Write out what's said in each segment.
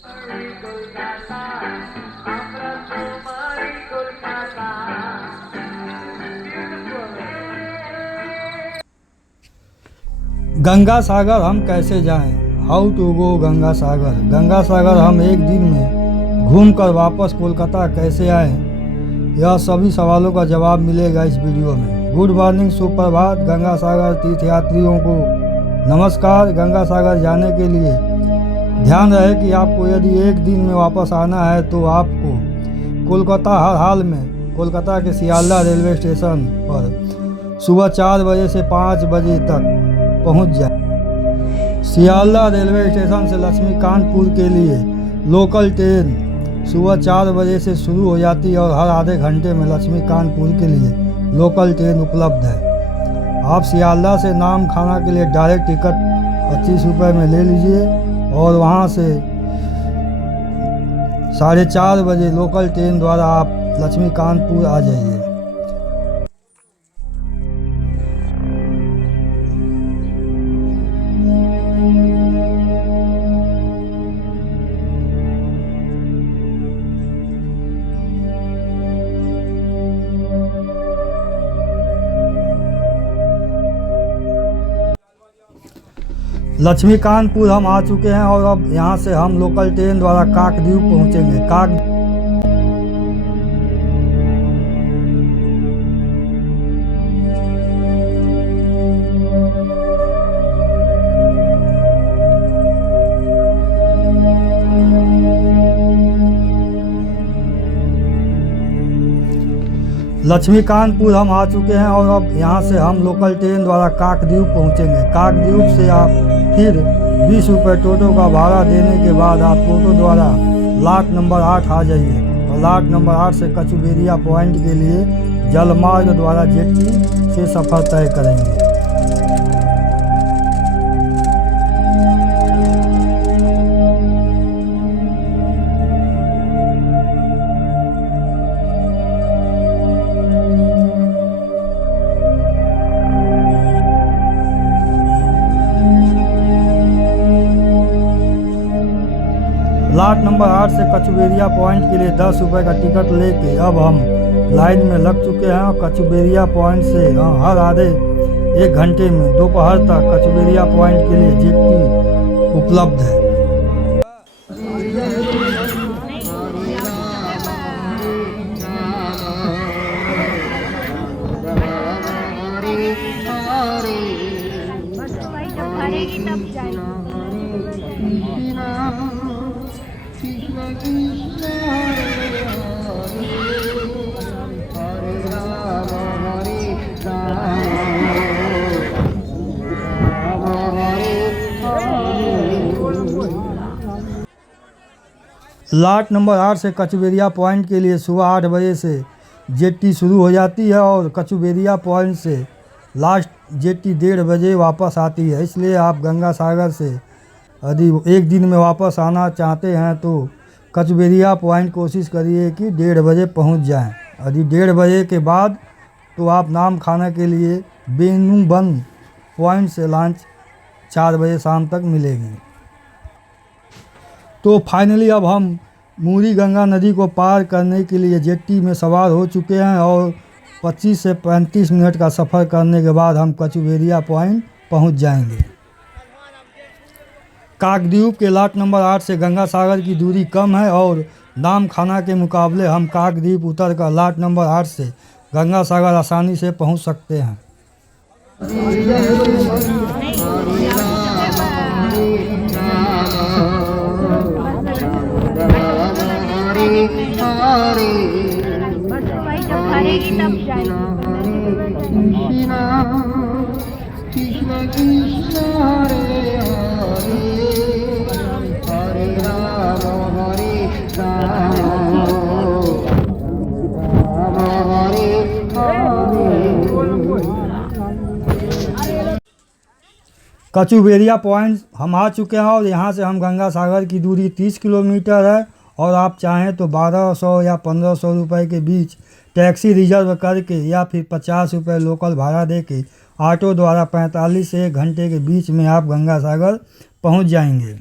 गंगा सागर हम कैसे जाएं? How to go Ganga Sagar. Ganga Sagar हम एक दिन में घूमकर वापस कोलकाता कैसे आएं? यह सभी सवालों का जवाब मिलेगा इस वीडियो में। गुड मॉर्निंग, सुप्रभात गंगा सागर तीर्थयात्रियों को नमस्कार। गंगा सागर जाने के लिए ध्यान रहे कि आपको यदि एक दिन में वापस आना है तो आपको कोलकाता हर हाल में कोलकाता के सियालदा रेलवे स्टेशन पर सुबह 4 बजे से 5 बजे तक पहुंच जाए। सियालदा रेलवे स्टेशन से लक्ष्मीकांतपुर के लिए लोकल ट्रेन सुबह 4 बजे से शुरू हो जाती है और हर आधे घंटे में लक्ष्मीकांतपुर के लिए लोकल ट्रेन उपलब्ध है। आप सियालदा से नाम खाना के लिए डायरेक्ट टिकट 25 रुपये में ले लीजिए और वहाँ से 4:30 बजे लोकल ट्रेन द्वारा आप लक्ष्मीकांतपुर आ जाइए। लक्ष्मीकांतपुर हम आ चुके हैं और अब यहाँ से हम लोकल ट्रेन द्वारा काकद्वीप पहुँचेंगे। लक्ष्मीकांतपुर हम आ चुके हैं और अब यहाँ से हम लोकल ट्रेन द्वारा काकद्वीप पहुँचेंगे। काकद्वीप से आप फिर 20 रुपये टोटो का भाड़ा देने के बाद आप टोटो द्वारा लाट नंबर 8 आ जाइए और लाट नंबर 8 से कचुबेरिया पॉइंट के लिए जलमार्ग द्वारा जेट्टी से सफ़र तय करेंगे। लाट नंबर 8 से कचुबेरिया पॉइंट के लिए 10 रुपये का टिकट लेके अब हम लाइन में लग चुके हैं और कचुबेरिया पॉइंट से हर आधे 1 घंटे में दोपहर तक कचुबेरिया पॉइंट के लिए जेट्टी उपलब्ध है। लाट नंबर 8 से कचुबेरिया पॉइंट के लिए सुबह 8 बजे से जेट्टी शुरू हो जाती है और कचुबेरिया पॉइंट से लास्ट जेट्टी 1:30 बजे वापस आती है। इसलिए आप गंगा सागर से यदि एक दिन में वापस आना चाहते हैं तो कचुबेरिया पॉइंट कोशिश करिए कि 1:30 बजे पहुंच जाएं। यदि 1:30 बजे के बाद तो आप नाम खाना के लिए बेनुबन पॉइंट से लंच 4 बजे शाम तक मिलेगी। तो फाइनली अब हम मूरी गंगा नदी को पार करने के लिए जेट्टी में सवार हो चुके हैं और 25 से 35 मिनट का सफ़र करने के बाद हम कचुबेरिया पॉइंट पहुंच जाएंगे। काकद्वीप के लाट नंबर 8 से गंगा सागर की दूरी कम है और नाम खाना के मुकाबले हम काकद्वीप उतर कर लाट नंबर 8 से गंगा सागर आसानी से पहुंच सकते हैं। कचुबेरिया पॉइंट हम आ चुके हैं और यहाँ से हम गंगा सागर की दूरी 30 किलोमीटर है और आप चाहें तो 1200 या 1500 रुपये के बीच टैक्सी रिजर्व करके या फिर 50 रुपये लोकल भाड़ा देके ऑटो द्वारा 45 से 1 घंटे के बीच में आप गंगा सागर पहुँच जाएंगे।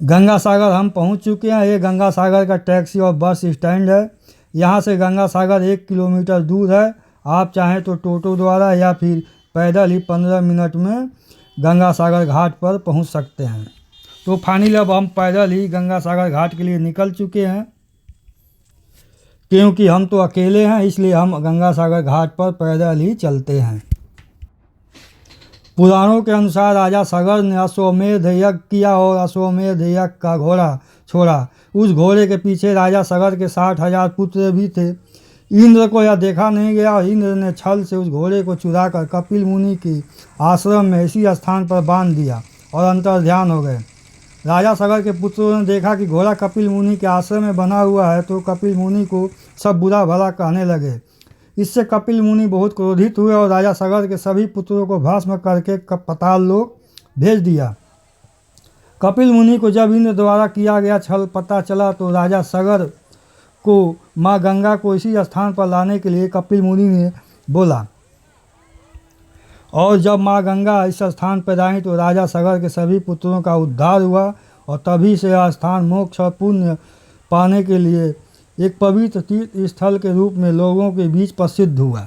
गंगा सागर हम पहुंच चुके हैं। ये गंगा सागर का टैक्सी और बस स्टैंड है। यहाँ से गंगा सागर 1 किलोमीटर दूर है। आप चाहें तो टोटो द्वारा या फिर पैदल ही 15 मिनट में गंगा सागर घाट पर पहुंच सकते हैं। तो फाइनली अब हम पैदल ही गंगा सागर घाट के लिए निकल चुके हैं। क्योंकि हम तो अकेले हैं, इसलिए हम गंगा सागर घाट पर पैदल ही चलते हैं। पुराणों के अनुसार राजा सगर ने अश्वमेध यज्ञ किया और अश्वमेध यज्ञ का घोड़ा छोड़ा। उस घोड़े के पीछे राजा सगर के 60,000 पुत्र भी थे। इंद्र को यह देखा नहीं गया और इंद्र ने छल से उस घोड़े को चुराकर कपिल मुनि के आश्रम में इसी स्थान पर बांध दिया और अंतर्ध्यान हो गए। राजा सगर के पुत्रों ने देखा कि घोड़ा कपिल मुनि के आश्रम में बना हुआ है, तो कपिल मुनि को सब बुरा भला कहने लगे। इससे कपिल मुनि बहुत क्रोधित हुए और राजा सगर के सभी पुत्रों को भस्म करके पाताल लोक भेज दिया। कपिल मुनि को जब इंद्र द्वारा किया गया छल पता चला, तो राजा सगर को माँ गंगा को इसी स्थान पर लाने के लिए कपिल मुनि ने बोला। और जब माँ गंगा इस स्थान पर आई तो राजा सगर के सभी पुत्रों का उद्धार हुआ और तभी से यह स्थान मोक्ष और पुण्य पाने के लिए एक पवित्र तीर्थ स्थल के रूप में लोगों के बीच प्रसिद्ध हुआ।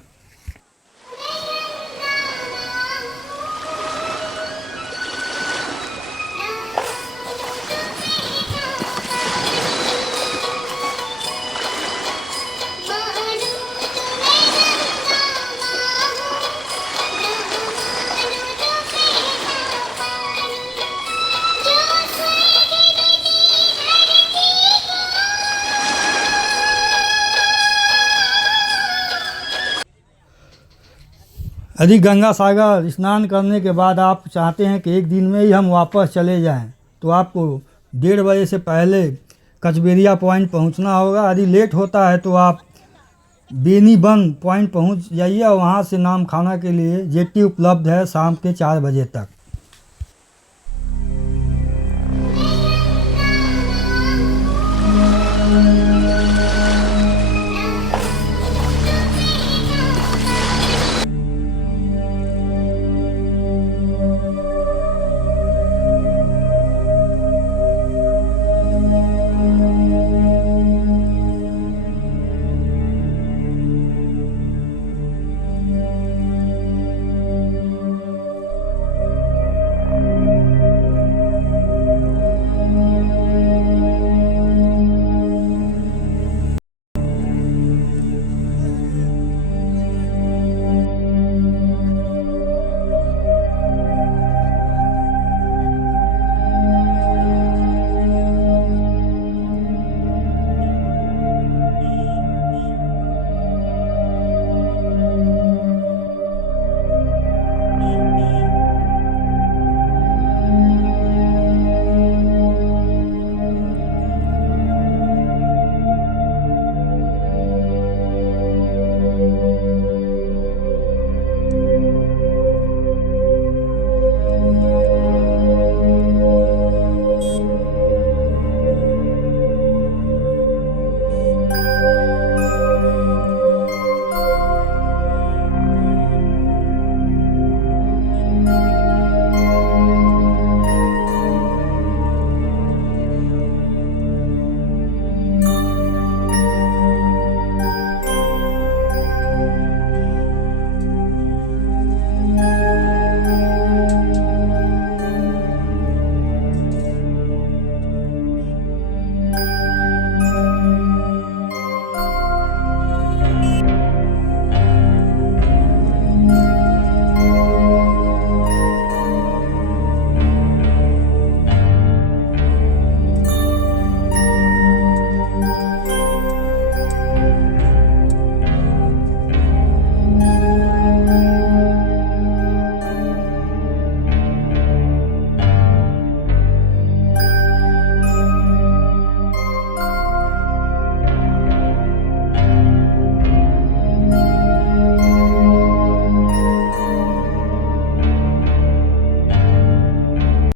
यदि गंगा सागर स्नान करने के बाद आप चाहते हैं कि एक दिन में ही हम वापस चले जाएं, तो आपको 1:30 बजे से पहले कचबेरिया पॉइंट पहुंचना होगा। यदि लेट होता है तो आप बेनीबन पॉइंट पहुंच जाइए और वहां से नाम खाना के लिए जेटी उपलब्ध है शाम के 4 बजे तक।